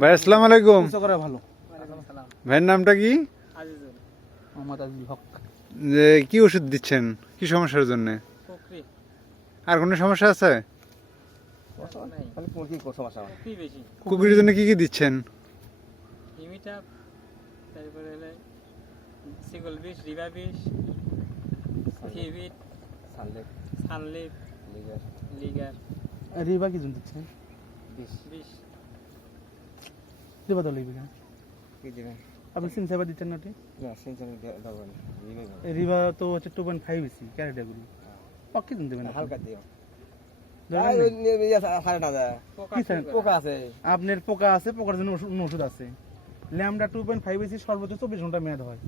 ভাই আসসালামু আলাইকুম। ভালো। ভাইয়ের নামটা কি? আজিজুল। মোহাম্মদ আজিজুল হক। যে কি ওষুধ দিচ্ছেন কি সমস্যার জন্য? আর কোনো সমস্যা আছে? কুকুরের জন্য কি কি দিচ্ছেন? রিবা কি জন্য দিচ্ছেন? রিবা তো লিখবি না আপনি সিনসাইবার দিচ্ছেন না? রিবা তো হচ্ছে 2.5 বেশি ক্যারেটাগুলো পক কি দেবেন হালকা দিও। আপনার পোকা আছে, পোকার জন্য ওষুধ আছে। ল্যামডা 2.5 বেশি সর্বোচ্চ 24 ঘন্টা মেয়াদ হয়।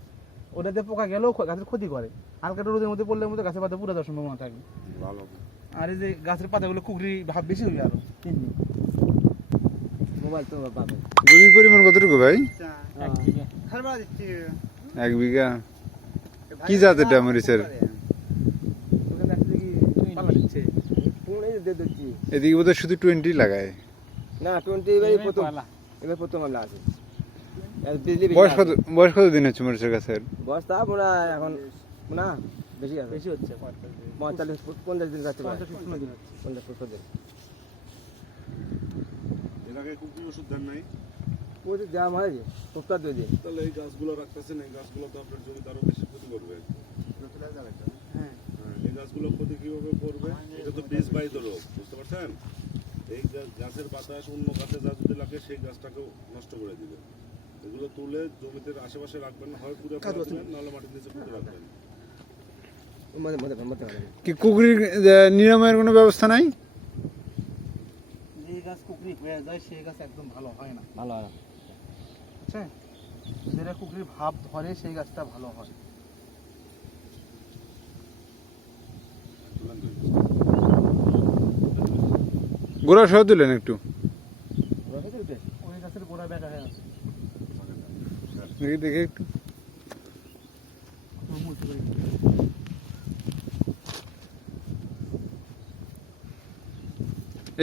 ওটাতে পোকা গেলেও গাছের ক্ষতি করে। হালকা রোদের মধ্যে পড়লে মধ্যে গাছের পাতা পুরো যাওয়ার সম্ভাবনা থাকে। আর এই যে গাছের পাতাগুলো কুকরি ভাব বেশি হইবে আরো। মোবাইল তো পাবে। জমির পরিমাণ কতটুকু ভাই? 1 বিঘা। কি জাত এটা মরিচের? এদিকে বোধহয় শুধু 20 লাগায় না 20 এবার প্রথম আমরা আছে। বয়স কত দিন হচ্ছে মরিচের গাছের? বয়স তা মনে এখন না বেশি আছে, বেশি হচ্ছে 45-50 দিন যাচ্ছে, 50-60 দিন। এর আগে কুকি ওষুধ দেন নাই? ওদের দেওয়া মারা যায় সপ্তাহ 2 দিন। তাহলে এই গাছগুলো রাখতেছেন, এই গাছগুলো তো আপনার জমিতে আরো বেশি ক্ষতি করবে। হ্যাঁ, এই গাছগুলো ক্ষতি কিভাবে করবে? এটা তো বীজ বাহিত রোগ, বুঝতে পারছেন? এই গাছের বাতাস অন্য গাছে যা যদি লাগে সেই গাছটাকেও নষ্ট করে দিবে। এগুলো তুলে জমিতে আশেপাশে রাখবেন, হয় পুরো রাখবেন নাহলে মাটির নিচে পুঁতে রাখবেন। কি কুকুরের নিরাময়ের কোনো ব্যবস্থা নাই? যে গাছ কুকরি হয়ে যায় সেই গাছ একদম ভালো হয় না। ভালো হয় না, আচ্ছা, যেটা কুকরির ভাব ধরে সেই গাছটা ভালো হয়। গোড়া সহ দিলেন একটু ওই গাছের গোড়া বেঁকা হয়ে আছে। দেখি দেখি একটু।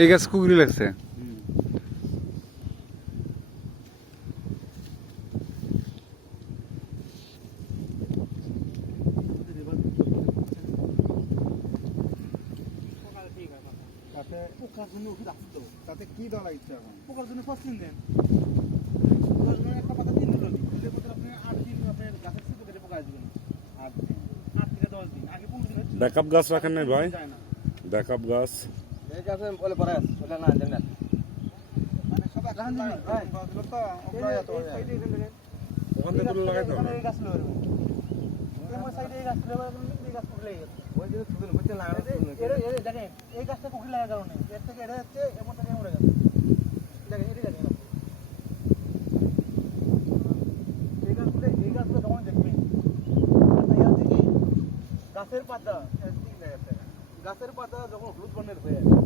এই গাছ কুকুরি লাগছে। পোকার জন্য ওষুধ আছে তো, তাতে কি দেওয়া লাগছে এখন? পোকার জন্য ফসলিন দেন। পোকার জন্য একটা পাতা 3 দিন হলো, এর মধ্যে আপনি 8 দিন আপনার গাছের শিকড় কেটে পোকা আসবে না। 8 থেকে 10 দিন আগে 15 দিন হচ্ছে। ব্যাকআপ গাছ রাখেন নাই ভাই? ব্যাকআপ গাছ এই গাছে বলে পড়ে আছে ওটা না দেন না, মানে সব এক দিন ভাই দিলো তো ওরা এত সাইডে দেন। ওখান থেকে তুলে লাগাইতে হবে। এই গাছ লইবে এই সাইডে এই গাছ লইবে, এই গাছ পুরো লেগে গেছে। ওই যে সুদন হচ্ছে লাগানো। এর দেখেন এই গাছটা কুকরি লাগার কারণে এর থেকে এটা হচ্ছে এমন থেকে মরে গেছে। দেখেন এটা দেখেন এই গাছগুলো যখন দেখবেন আপনি এর থেকে গাছের পাতা গাছের পাতা যখন হলুদ বর্ণের হয়ে যায়